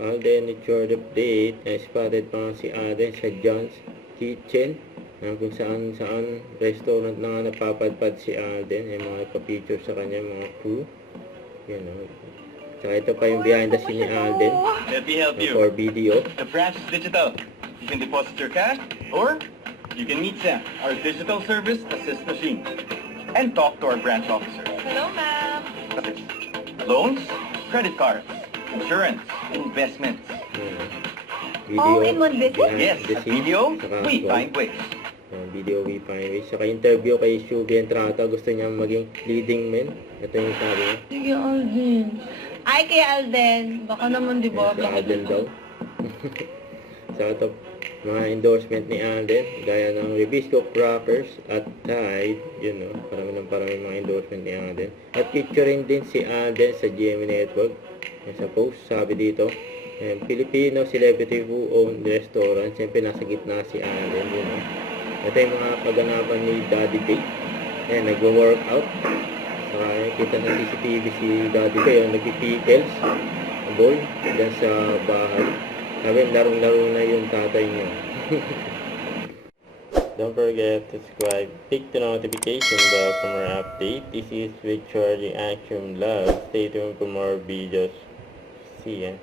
Alden, it's your update. Spotted pa nga si Alden sa John's Kitchen. Kung saan restaurant na nga napapadpad si Alden. Yung mga nagpa-picture sa kanya, mga crew. Yan o. Tsaka ito pa yung behind the scene ni Alden. Let me help you. For video. The branch is digital. You can deposit your cash or you can meet Sam, our digital service assist machine, and talk to our branch officer. Hello, ma'am. Loans, credit cards, insurance, investments. All in one visit? Yes, at video, we find ways. Video we find ways. Saka interview kay Shubi Entrata. Gusto niya maging leading man. Ito yung sabi niya. Sige, Alden. Ay, kay Alden. Baka naman, di ba? Sa Alden daw. Sa ito, mga endorsement ni Alden. Gaya ng Ribisco Crackers at Tide. Yun, no? Parami mga endorsement ni Alden. At featuring din si Alden sa GMA Network. Sa post, sabi dito. Filipino celebrity who own restaurant. Siyempre, nasa gitna si Alden. Yun, no? Ito yung mga kaganapan ni Daddy Day. Ayan, nag-workout. Saka kita sa CCTV si Daddy Day, yung nag-pickles. Ball, dyan sa bahay. Sabi, larong-laro na yung tatay niya. Don't forget to subscribe. Click the notification bell for more update. This is with Charlie Action Love. Stay tuned for more videos. See ya.